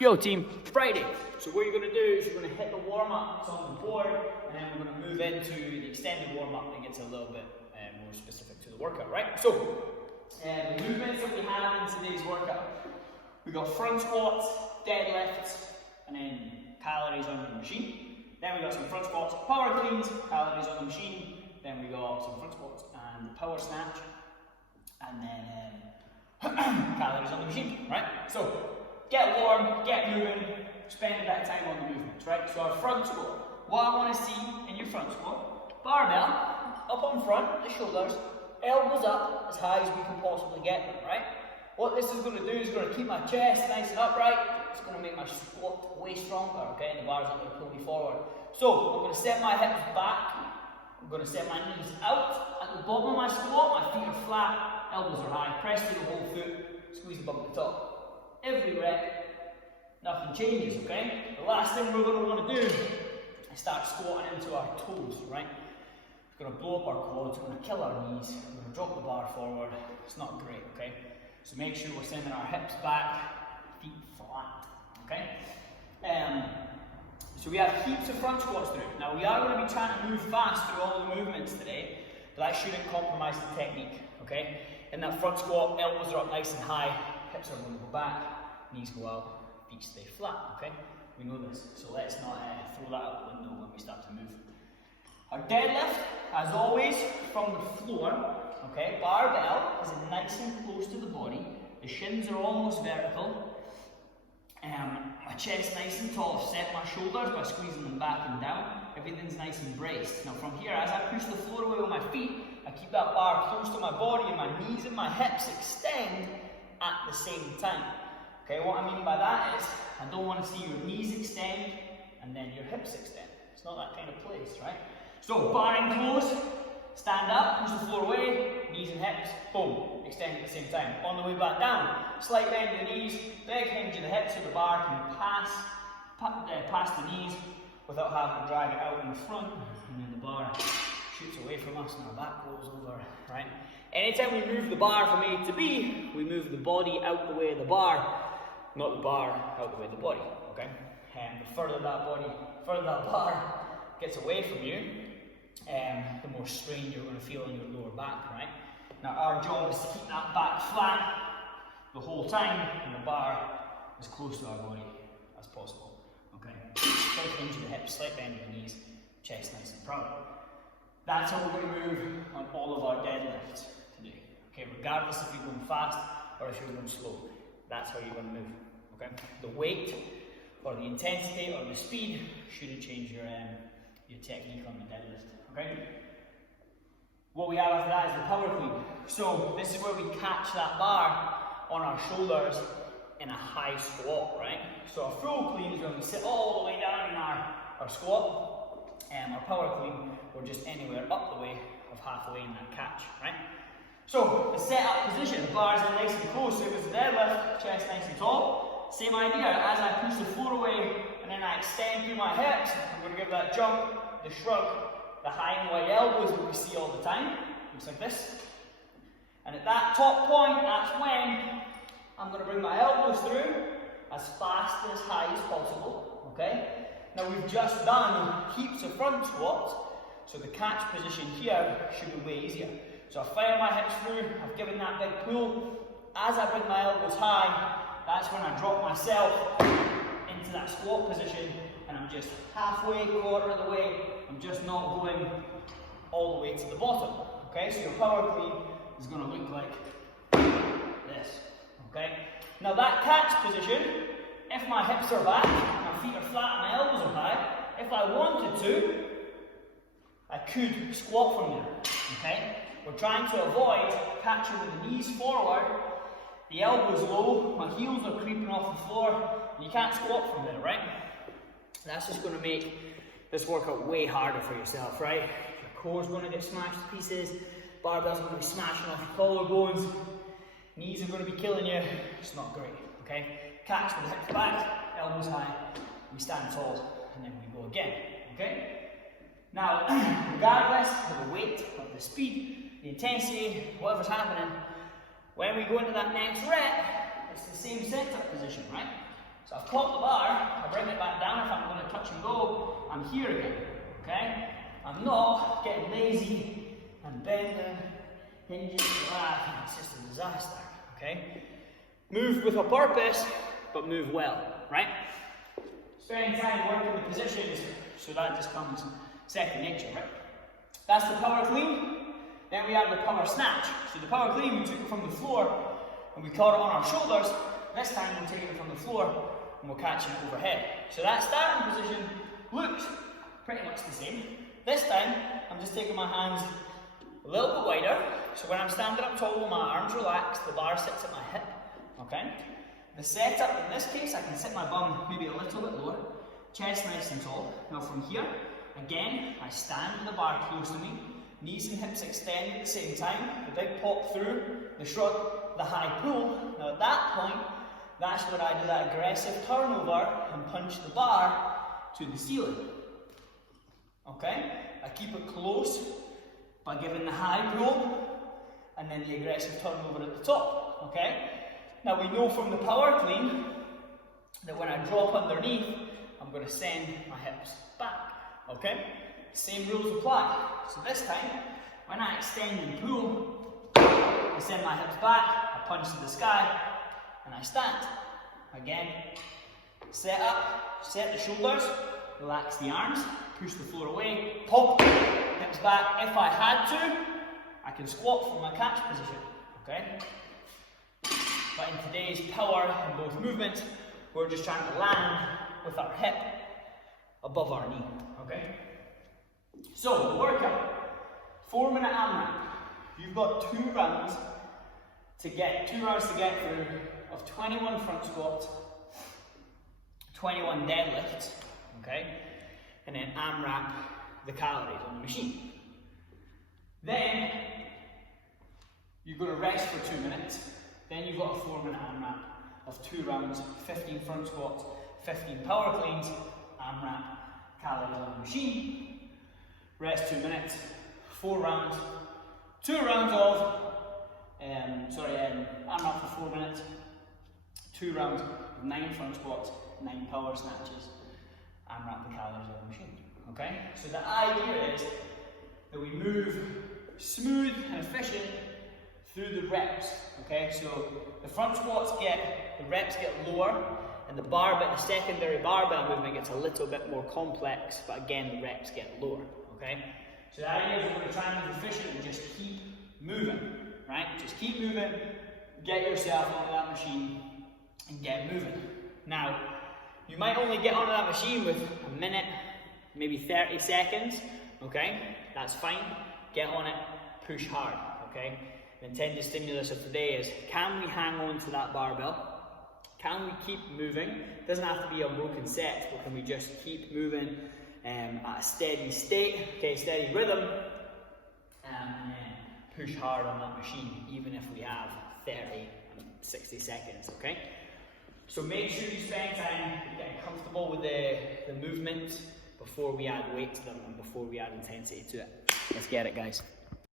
Yo team, Friday. So what you're going to do is you're going to hit the warm-up on the board, and then we're going to move into the extended warm-up that gets a little bit more specific to the workout, right? So, the movements that we have in today's workout, we've got front squats, deadlifts, and then calories on the machine. Then we got some front squats, power cleans, calories on the machine. Then we got some front squats and power snatch, and then calories on the machine, right? So, get warm, get moving, spend a bit of time on the movements, right? So our front squat, what I want to see in your front squat, barbell, up on front, the shoulders, elbows up as high as we can possibly get them, right? What this is going to do is going to keep my chest nice and upright. It's going to make my squat way stronger, okay? And the bar's not going to pull me forward. So, I'm going to set my hips back. I'm going to set my knees out. At the bottom of my squat, my feet are flat, elbows are high. Press to the whole foot, squeeze the bum at the top. Every rep, nothing changes, okay? The last thing we're going to want to do is start squatting into our toes, right? We're going to blow up our quads, we're going to kill our knees, we're going to drop the bar forward. It's not great, okay? So make sure we're sending our hips back, feet flat, okay? So we have heaps of front squats through. Now we are going to be trying to move fast through all the movements today, but that shouldn't compromise the technique, okay? In that front squat, elbows are up nice and high, hips are going to go back, knees go out, feet stay flat, okay? We know this, so let's not throw that out the window when we start to move. Our deadlift, as always, from the floor, okay? Barbell is nice and close to the body, the shins are almost vertical, my chest nice and tall, set my shoulders by squeezing them back and down, everything's nice and braced. Now from here, as I push the floor away with my feet, I keep that bar close to my body and my knees and my hips extend at the same time. Okay, what I mean by that is, I don't want to see your knees extend and then your hips extend. It's not that kind of place, right? So, bar in close, stand up, push the floor away, knees and hips, boom, extend at the same time. On the way back down, slight bend in the knees, big hinge in the hips so the bar can pass the knees without having to drag it out in front, and then the bar shoots away from us and our back goes over, right? Anytime we move the bar from A to B, we move the body out the way of the bar, not the bar out the way of the body, okay? And the further that bar gets away from you, the more strain you're going to feel in your lower back, right? Now our job is to keep that back flat the whole time, and the bar as close to our body as possible, okay? Slight hinge of the hips, slight bend of the knees, chest nice and proud. That's how we're going to move on all of our deadlifts today, okay? Regardless if you're going fast or if you're going slow, that's how you're going to move, okay? The weight or the intensity or the speed shouldn't change your technique on the deadlift, okay? What we have after that is the power clean. So this is where we catch that bar on our shoulders in a high squat, right? So our full clean is when we sit all the way down in our squat. Our power clean, we're just anywhere up the way of halfway in that catch, right? So the set-up position, the bars are nice and close. So it was the deadlift, chest nice and tall. Same idea, as I push the floor away and then I extend through my hips, I'm going to give that jump, the shrug, the high and wide elbows that we see all the time. Looks like this. And at that top point, that's when I'm going to bring my elbows through as fast and as high as possible, okay? Now we've just done heaps of front squats, so the catch position here should be way easier. So I fire my hips through, I've given that big pull. As I bring my elbows high, that's when I drop myself into that squat position, and I'm just halfway, quarter of the way. I'm just not going all the way to the bottom. Okay, so your power clean is going to look like this. Okay, now that catch position, if my hips are back, my feet are flat, and my elbows are high, if I wanted to, I could squat from there. Okay, we're trying to avoid catching with the knees forward, the elbows low, my heels are creeping off the floor, and you can't squat from there, right? That's just going to make this workout way harder for yourself, right? Your core's going to get smashed to pieces, barbell's going to be smashing off your collarbones, knees are going to be killing you. It's not great, okay? Catch with the hips back, elbows high, we stand tall, and then we go again, okay? Now, regardless of the weight, of the speed, the intensity, whatever's happening, when we go into that next rep, it's the same setup position, right? So I've caught the bar, I bring it back down. If I'm going to touch and go, I'm here again, okay? I'm not getting lazy and bending, hinging, it's just a disaster, okay? Move with a purpose, but move well, right? Spend time working the positions, so that just comes second nature, right? That's the power clean. Then we have the power snatch. So the power clean, we took it from the floor and we caught it on our shoulders. This time we'll take it from the floor and we'll catch it overhead. So that starting position looks pretty much the same. This time, I'm just taking my hands a little bit wider. So when I'm standing up tall with my arms relaxed, the bar sits at my hip, okay? The setup, in this case, I can sit my bum maybe a little bit lower, chest nice and tall. Now from here, again, I stand with the bar close to me, knees and hips extend at the same time, the big pop through, the shrug, the high pull. Now at that point, that's where I do that aggressive turnover and punch the bar to the ceiling. Okay? I keep it close by giving the high pull and then the aggressive turnover at the top. Okay? Now we know from the power clean that when I drop underneath, I'm going to send my hips back. Okay? Same rules apply. So this time, when I extend and pull, I send my hips back, I punch to the sky, and I stand. Again, set up, set the shoulders, relax the arms, push the floor away, pop, hips back. If I had to, I can squat from my catch position. Okay? But in today's power and both movements, we're just trying to land with our hip above our knee. Okay? So, the workout, 4-minute AMRAP. You've got 2 rounds to get through of 21 front squats, 21 deadlifts, okay? And then AMRAP the calories on the machine. Then, you're going to rest for 2 minutes. Then you've got a 4-minute AMRAP of 2 rounds, 15 front squats, 15 power cleans, AMRAP calories on the machine. Rest 2 minutes, 4 rounds, 2 rounds of, AMRAP for 4 minutes, 2 rounds of 9 front squats, 9 power snatches, AMRAP the calories on the machine. Okay? So the idea is that we move smooth and efficient through the reps. Okay? So the front squats the reps get lower, and the secondary barbell movement gets a little bit more complex, but again the reps get lower. Okay? So the idea is we're going to try and move efficient and just keep moving, right? Just keep moving, get yourself onto that machine and get moving. Now, you might only get onto that machine with a minute, maybe 30 seconds, okay? That's fine. Get on it, push hard, okay? The intended stimulus of today is, can we hang on to that barbell? Can we keep moving? It doesn't have to be a broken set, but can we just keep moving at a steady state, okay, steady rhythm, and push hard on that machine, even if we have 30, 60 seconds, okay? So make sure you spend time getting comfortable with the movements before we add weight to them and before we add intensity to it. Let's get it, guys.